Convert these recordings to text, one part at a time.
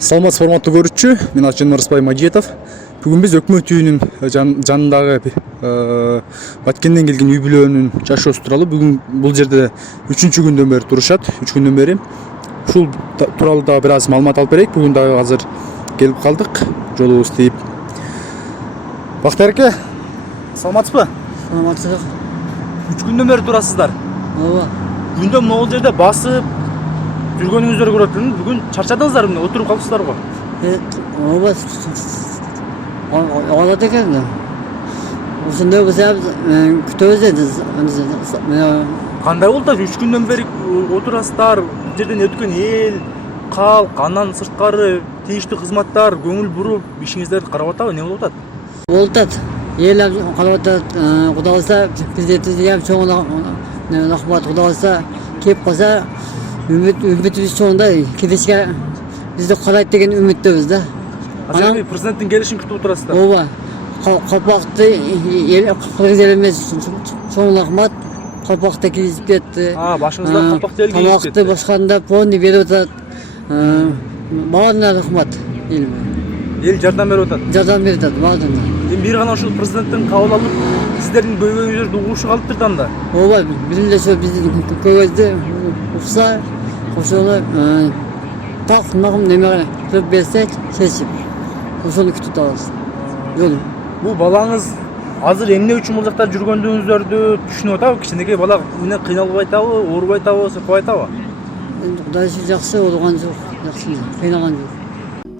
Саламат форматтуу көрүүчү, мен Ачын Мырысбай Мажетов. Бүгүн биз өкмөт үйүнүн жанындагы Баткенден келген үй бүлөнүн жашоосу тууралуу бүгүн бул жерде 3-чү күндөн бери турушат. 3 күндөн бери ушул тууралуу дагы бир аз маалымат алып берейик. Бүгүн дагы азыр келип калдык, жолубуз тийип. Бактар эке, саламатсызбы? Саламатсыздык. 3 күндөн бери турасыздар. Ооба. Күндө могул жерде басып жүргөнүңүздөр көрөт. Бүгүн чарчадыңыздар, отуруп калыпсыздар го. Ооба. Олат экен да. Ошондой болсо күтөбүз эди. Кандай болду? 3 күндөн бери отурасыздар. Бул жерден өткөн эл, калк, андан сырткары тийиштүү кызматтар көңүл буруп ишиңиздерди карап атабы? Не болуп атат? Болуп атат. Эл карап атат. Кудай калса президентибизге ham чоң рахмат. Кудай калса кеп калса үмүтүбүз чоңдай. Келечке бизди карайт деген үмүттөбүз да. Анан президенттин келишин күтүп отурасыздар. Ооба. Калпакты эл кыргыз эл эмес чоң рахмат. Калпакта кирип кетти. Башыңызда калпакты эл кирип кетти. Тамакты башканда фонду берип атат. Баарына рахмат. Эл жардам берип атат. Жардам берип атат баарына. Эми бир гана ушул президенттин кабыл алып, сиздердин көйгөйүңүздөрдү угушу калыптыр да анда. Ооба, биринде ошо биздин көйгөйдү укса, ошону так нагым неме кылып берсе, чечип. Ошону күтүп атабыз. Жол. Бул балаңыз азыр эмне үчүн бул жакта жүргөндүгүңүздөрдү түшүнүп атабы? Кичинекей бала эмне кыйналып атабы, ооруп атабы, сыркап атабы? Кудай жакшы болгон жок, жакшы, кыйнаган жок.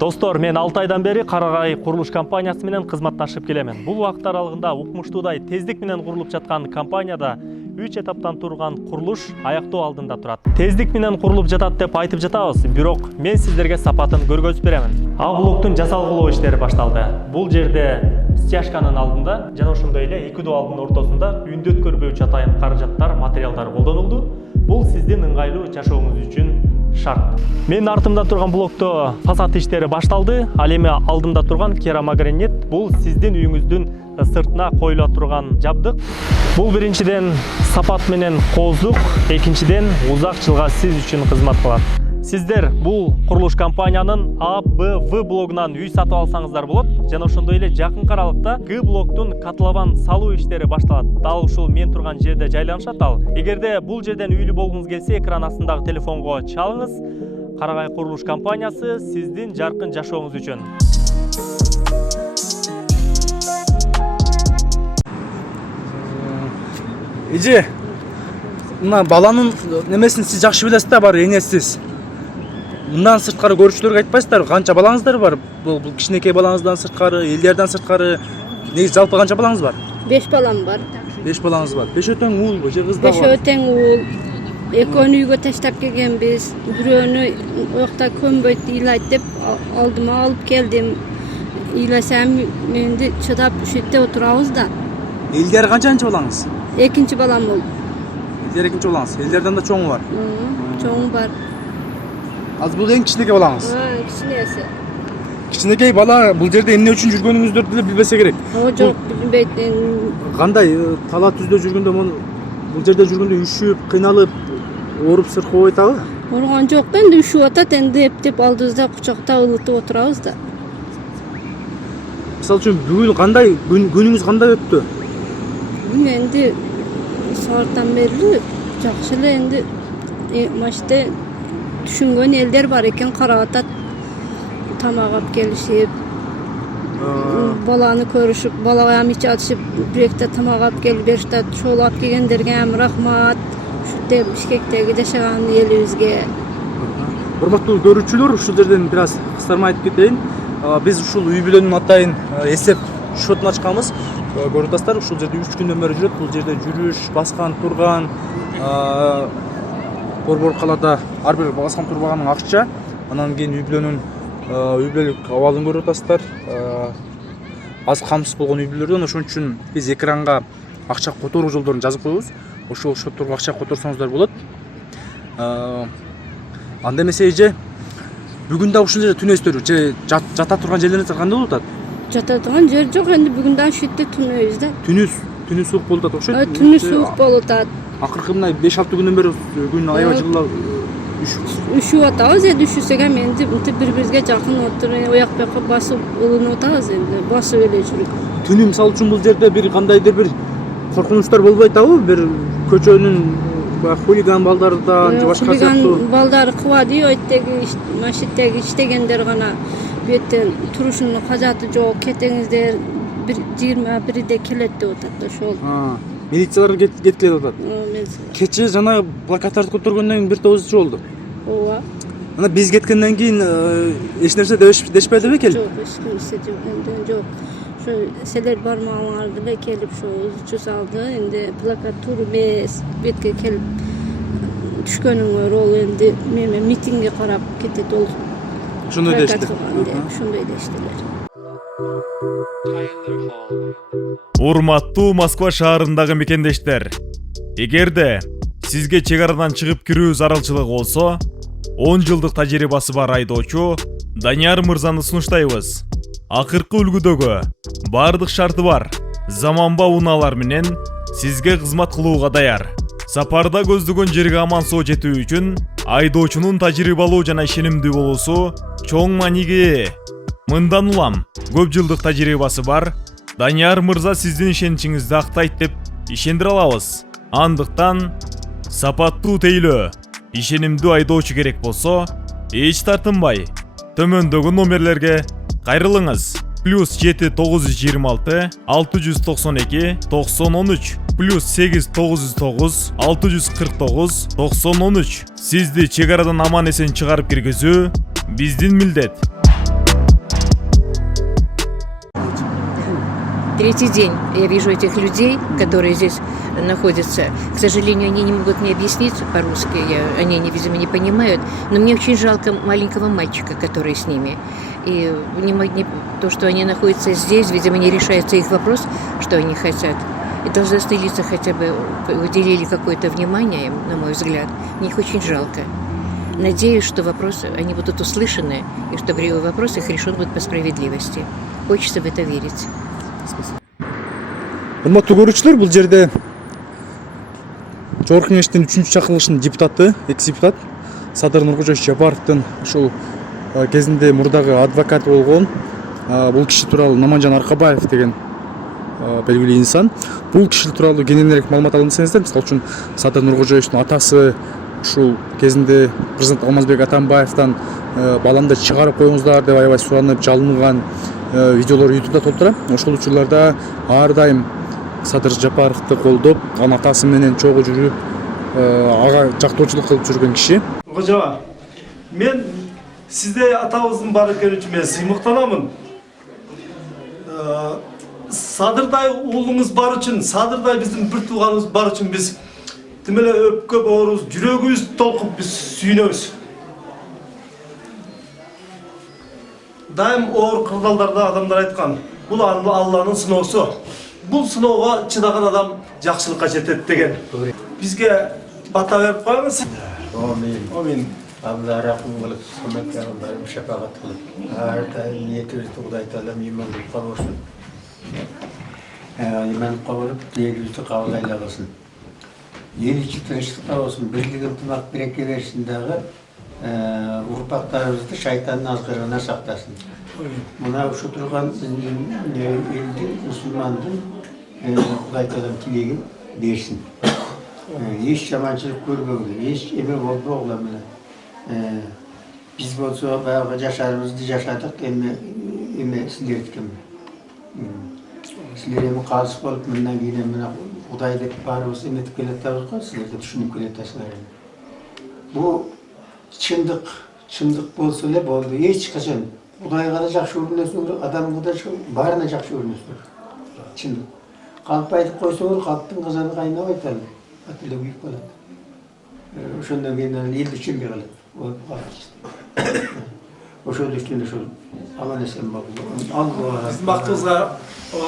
Достор, мен 6 айдан бери Карагай курулуш компаниясы менен кызматташып келемин. Бул убакыт аралыгында укмуштуудай тездик менен курулуп жаткан компанияда 3 этаптан турган курулуш аяктоо алдында турат. Тездик менен курулуп жатат деп айтып жатабыз, бирок мен сиздерге сапатын көргөзүп беремин. А блоктун жасалгылоо иштери башталды. Бул жерде стяжканын алдында жана ошондой эле эки дуалдын ортосунда үндү өткөрбөөчү атайын каражаттар, материалдар колдонулду. Бул сиздин ыңгайлуу жашооңуз үчүн шарт. Мен артымда турган блокто фасад иштери башталды. Ал эми алдымда турган керамогранит бул сиздин үйүңүздүн сыртына коюла турган жабдык. Бул биринчиден сапат менен кооздук, экинчиден узак жылга сиз үчүн кызмат кылат. Сиздер бул курулуш компаниянын А, Б, В блогунан үй сатып алсаңыздар болот. Жана ошондой эле жакын аралыкта Г блоктун котлован салуу иштери башталат. Дал ушул мен турган жерде жайланышат ал. Эгерде бул жерден үйлүү болгуңуз келсе, экран астындагы телефонго чалыңыз. Карагай курулуш компаниясы сиздин жаркын жашооңуз үчүн. Эже, мына баланын немесин сиз жакшы билесиз да, бар энесиз. Мындан сырткары көрүүчүлөргө айтпайсыздар, канча балаңыздар бар? Бул кичинекей балаңыздан сырткары, элдерден сырткары негизи жалпы канча балаңыз бар? 5 балам бар. 5 балаңыз бар. 5 тең уулбу же кыздар бар? 5 тең уул. Экөөнү үйгө таштап келгенбиз. Бирөөнү оякта көнбөйт, ыйлайт деп алдыма алып келдим. Ыйласам менди чыдап ушетте отурабыз да. Элдер канчанчы балаңыз? Экинчи балам бол. Элдер экинчи балаңыз. Элдерден да чоңу бар. Чоң бар. Азыр бул эң кичинекей балаңыз. Кичинеси. Кичинекей бала бул жерде эмне үчүн жүргөнүңүздөрдү деле билбесе керек. Жок, билбейт. Кандай тала түздө жүргөндө бул жерде жүргөндө үшүп, кыйналып, ооруп сыркап атабы? Оргон жок да, энди ушуп атат, энди эптеп алдыбызда кучакта ылытып отурабыз да. Мисалы үчүн бүгүн кандай күнүңүз кандай өттү? Энди сааттан бери жакшы эле, энди маште түшүнгөн элдер бар экен, карап атат. Тамак алып келишип, баланы көрүшүп, балага ham ич атышып, биректе тамак алып келип беришет. Ошол алып келгендерге ham рахмат. Уште Бишкектеги жашаган элибизге. Урматтуу көрүүчүлөр, ушул жерден бир аз кыстарма айтып кетейин. Биз ушул үй бүлөнүн атайын эсеп счетун ачканбыз. Көрүп атасыздар, ушул жерде 3 күндөн бери жүрөт. Бул жерде жүрүш, баскан, турган, борбор калада ар бир баскан турбаганын акча. Анан кийин үй бүлөнүн үй бүлөлүк абалын көрүп атасыздар. Аз камсыз болгон үй бүлөлөрдөн, ошон үчүн биз экранга акча которуу жолдорун жазып коебуз. Ошол счетторго акча которсоңуздар болот. Анда эмесе эже, бүгүн да ушул жерде түнөсүздөр же жата турган жерлериңиз кандай болуп атат? Жата турган жер жок, энди бүгүн да ушетте түнөбүз да. Түнү суук болуп атат окшойт. Түнү суук болуп атат. Акыркы мына 5-6 күндөн бери күн аябай жылылап Üşüp atабыз, üşüsek hem endi bir-birimizge jakyn oturup, oyak buyoqqa basıp ılınıp atабыз endi, basıp ele жүрүп. Түнү мисалы үчүн бул жерде бир кандайдыр бир коркунучтар болбой атабы? Бир көчөнүн хулиган балдардан же башка сыяктуу. Хулиган балдары кыбады, өйттеги машиттеги иштегендер гана bu yerden turuşunun hacatı yok, ketеңиздер 21'de келет деп атат да ошол. Милициялар кеткилеп атат. Кече жана плакаттарды көтөргөндөн бир тобузчу болду. Ооба. Ана биз кеткенден кийин эч нерсе дешпедиби келип? Жок, эч нерсе жок. Şu seler barmağlardı ve kelip şu uçu saldı. Endi plakat tur mes betke kelip düşkönün rol endi meme mitinge qarap ketet ol. Şunday deşti. Şunday deştiler. Урматтуу Москва шаарындагы мекендештер, эгерде сизге чек арадан чыгып кирүү зарылчылыгы болсо, 10 жылдык тажрыйбасы бар айдоочу Данияр мырзаны сунуштайбыз. Акыркы үлгүдөгү бардык шарты бар заманба унаалар менен сизге кызмат кылууга даяр. Сапарда көздөгөн жерге аман соо жетүү үчүн айдоочунун тажрыйбалуу жана ишенимдүү болуусу чоң мааниге ээ. Мындан улам көп жылдык тажрыйбасы бар Данияр мырза сиздин ишеничиңизди актайт деп ишендире алабыз. Андыктан сапаттуу тейлөө, ишенимдүү айдоочу керек болсо, эч тартынбай төмөндөгү номерлерге кайрылыңыз. +7 926 692 9013 +8 909 649 9013. Сизди чек арадан аман эсен чыгарып киргизүү биздин милдет. Третий день я вижу этих людей, которые здесь находятся. К сожалению, они не могут мне объяснить по-русски, они, видимо, не понимают. Но мне очень жалко маленького мальчика, который с ними. И то, что они находятся здесь, видимо, не решается их вопрос, что они хотят. И должностные лица хотя бы уделили какое-то внимание им, на мой взгляд. Мне их очень жалко. Надеюсь, что вопросы, они будут услышаны, и что вопрос их решен будет по справедливости. Хочется в это верить. Урматтуу көрүүчүлөр, бул жерде Жогорку Кеңештин 3-чакырылышынын депутаты, экс-депутат Садыр Нуркожоевич Жапаровдун ушул кезинде мурдагы адвокаты болгон бул киши тууралуу Наманжан Аркабаев деген белгилүү инсан. Бул киши тууралуу кененирээк маалымат алгың десеңиздер, мисалы үчүн Садыр Нуркожоевичтин атасы ушул кезинде президент Алмазбек Атамбаевден баламды чыгарып коюңуздар деп аябай суранып жалынган видеолор YouTube'да толтура. Ошол учурларда ар дайым Садыр Жапаровду колдоп, анын атасы менен чогуу жүрүп, ага жактоочулук кылып жүргөн киши. Кожа, мен сизде атабыздын бар экени үчүн мен сыймыктанамын. Садырдай уулуңуз бар үчүн, Садырдай биздин бир тууганыбыз бар үчүн биз тимеле өпкө боорубуз, жүрөгүбүз толкуп биз сүйүнөбүз. Дайым оор кырдаалдарда адамдар айткан, бул Алланын сыноосу. Бул сыноого чыдаган адам жакшылыкка жетет деген. Бизге бата берип коюңуз. Амин. Алла рахым кылып, саматтарым шафаат кылып, ар дайым ниетибизди Кудай Таала иймандыкка болсун. Иман кабылып, диегибизди кабыл айлагысын. Эл ичи тынчтыкта болсун, бирлик ынтымак береке берсин дагы, урпактарыбызды шайтандын азгырына сактасын. Мына ушу турган элдин, мусулмандын Кудай Таалам тилегин берсин. Эч жаманчылык көрбөгүлө, эч эме болбогула менен. Биз болсо баягы жашарыбызды жашадык, эме силердики. Силер эми калыс болуп, мындан кийин мына Кудай деп баарыбыз эметип келатабыз го, силер да түшүнүп келатасыздар. Бул чындык болсо эле болду. Эч качан Кудайга да жакшы көрүнөсүңөр, адамга да баарына жакшы көрүнөсүңөр. Чындык. Калп айтып койсоңор, калптын казаны кайнабайт ал. Атылы күйүп калат. Ошондон кийин эл түшүнбөй калат. Ошол үчүн ошол аман эсен болду. Алла Биздин бактыбызга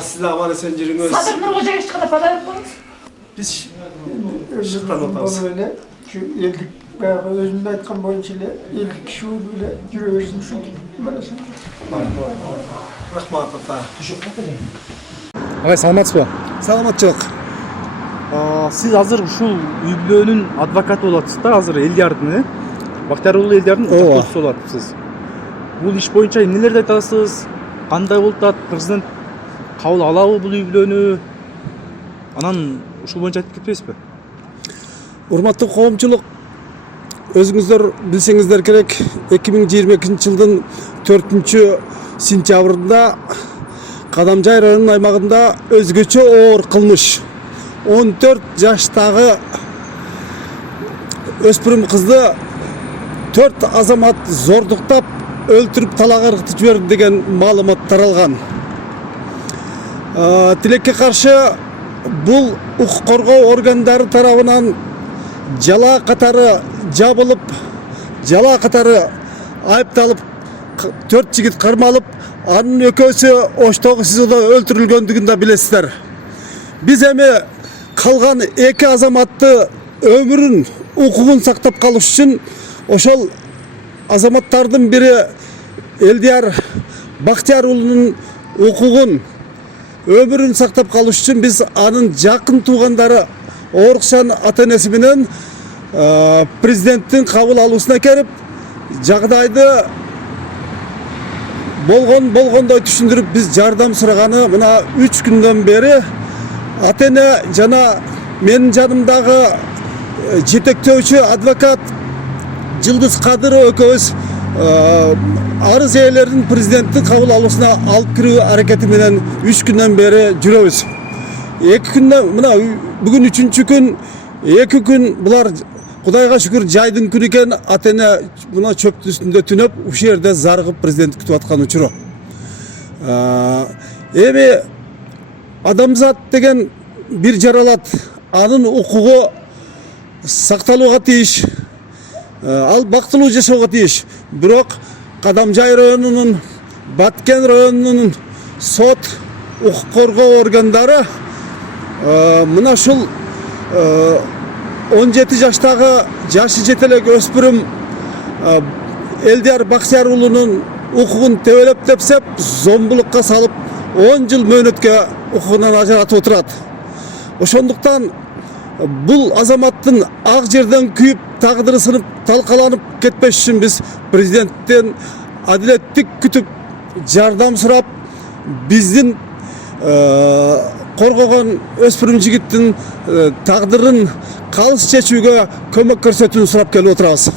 сиз аман эсен жүрүңүз. Садыр Нуркожоевичке да подарок коюңуз. Биз шыктан отабыз. эле элдик баягы өзүмдүн айткан боюнча эле элдик киши болуп эле жүрө берсин ушинтип. Рахмат ата. Агай, саламатсызбы? Саламатчылык. Сиз азыр ушул үй бүлөнүн адвокаты болот да, азыр эл жардын, Бактияр уулу Элдиярдын Ооба. жактоосу болот сиз. Бул иш боюнча эмнелерди айта аласыз? Кандай болуп атат? Президент кабыл алабы бул үй бүлөнү? Анан ушул боюнча айтып кетпейсизби? Урматтуу коомчулук, өзүңүздөр билсеңиздер керек, 2022 жылдын 4 сентябрында Кадамжай районунун аймагында өзгөчө оор кылмыш 14 жаштагы өспүрүм кызды 4 азамат зордуктап өлтүрүп талак ыргытып жиберди деген маалымат таралган. Тилекке каршы бул укук коргоо органдары тарабынан жала катары жабылып, жала катары айыпталып, 4 жигит кармалып, анын экөөсү Оштогу СИЗОдо өлтүрүлгөндүгүн да билесиздер. Биз эми калган 2 азаматты өмүрүн, укугун сактап калыш үчүн ошол азаматтардын бири Элдияр Бактияр уулунун укугун, өмүрүн сактап калыш үчүн биз анын жакын туугандары Орукшан ата-энеси менен президенттин кабыл алуусуна келип, жагдайды болгондой түшүндүрүп биз жардам сураганы мына 3 күндөн бери ата-эне жана менин жанымдагы жетектөөчү адвокат Жылдыз Кадырова экөөбүз арыз ээлерин президенттин кабыл алуусуна алып кирүү аракети менен 3 күндөн бери жүрөбүз. 2 күндөн мына бүгүн 3-чү күн, 2 күн булар Кудайга шүкүр жайдын күнү экен, ата-эне мына чөптүн үстүндө түнөп, ушул жерде зарыгып президент күтүп аткан учуру. Эми адамзат деген бир жаралат, анын укугу сакталууга тийиш, ал бактылуу жашоого тийиш. Бирок Кадамжай районунун, Баткен районунун сот, укук коргоо органдары мына ушул 17 жаштагы жашы жете элек өспүрүм Элдияр Бактияр уулунун укугун тебелеп тепсеп, зомбулукка салып 10 жыл мөөнөткө укугунан ажыратып отурат. Ошондуктан бул азаматтын ак жерден күйүп, тагдыры сынып, талкаланып кетпеш үчүн биз президенттен адилеттик күтүп, жардам сурап, биздин коргогон өспүрүм жигиттин тагдырын калыс чечүүгө көмөк көрсөтүүнү сурап келип отурабыз.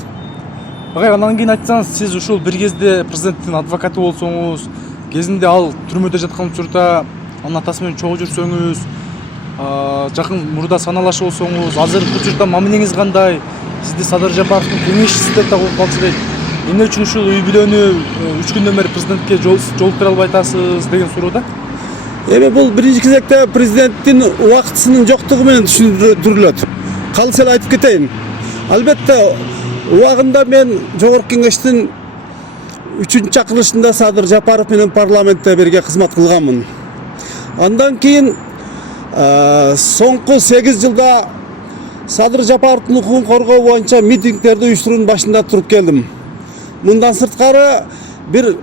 Агай, андан кийин айтсаңыз, сиз ушул бир кезде президенттин адвокаты болсоңуз, кезинде ал түрмөдө жаткан учурда анын атасы менен чогуу жүрсөңүз, жакын мурда саналашы болсоңуз, азыркы учурда мамилеңиз кандай? Сизди Садыр Жапаровдун кеңешчиси деп табылып калса дейт. Эмне үчүн ушул үй бүлөнү 3 күндөн бери президентке жолуктура албай атасыз деген суроодо? Эми бул биринчи кезекте президенттин убактысынын жоктугу менен түшүндүрүлөт. Калыс эле айтып кетейин. Албетте, убагында мен Жогорку Кеңештин 3-чакырылышында Садыр Жапаров менен парламентте бирге кызмат кылганмын. Андан кийин соңку 8 жылда Садыр Жапаровдун укугун коргоо боюнча митингдерди уюштуруунун башында туруп келдим. Мындан сырткары бир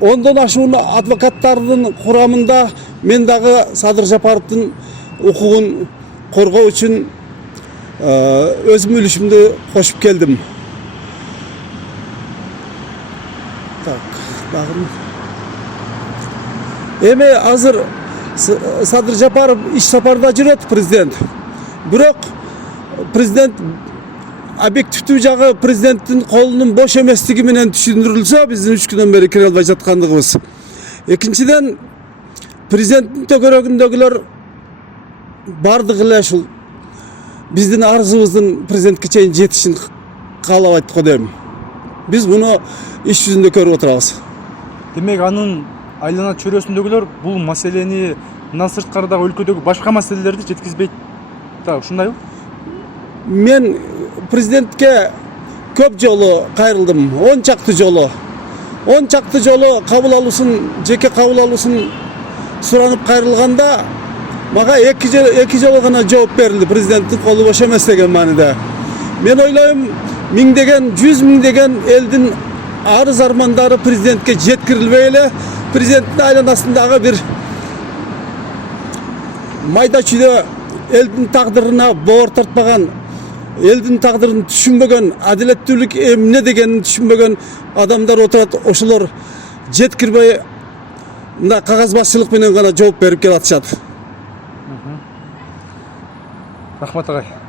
10дон ашуун адвокаттардын курамында мен дагы Садыр Жапаровдун укугун коргоо үчүн өзүм үлүшүмдү кошуп келдим. Эми азыр Садыр Жапаров иш сапарда жүрөт президент. Бирок президент объективдүү жагы президенттин колунун бош эместиги менен түшүндүрүлсө, биздин 3 күндөн бери кире албай жаткандыгыбыз. Экинчиден, президенттин төгөрөгүндөгүлөр бардыгы эле ушул биздин арызыбыздын президентке чейин жетишин каалабайт го дейм. Биз муну иш жүзүндө көрүп отурабыз. Демек, анын айлана чөйрөсүндөгүлөр бул маселени мындан сырткары дагы өлкөдөгү башка маселелерди жеткизбейт. Ушундайбы? Мен президентке көп жолу кайрылдым, 10 чакты жолу. 10 чакты жолу кабыл алуусун, жеке кабыл алуусун суранып кайрылганда, мага 2 жолу гана жооп берилди, президенттин колу бош эмес деген мааниде. Мен ойлойм, миңдеген, 100 миңдеген элдин арыз армандары президентке жеткирилбей эле, президенттин айланасындагы бир майда чүйдө элдин тагдырына боор тартпаган элдин тагдырын түшүнбөгөн, адилеттүүлүк эмне дегенин түшүнбөгөн адамдар отурат. Ошолор жеткирбей мына кагаз басчылык менен гана жооп берип келатышат. Рахмат агай.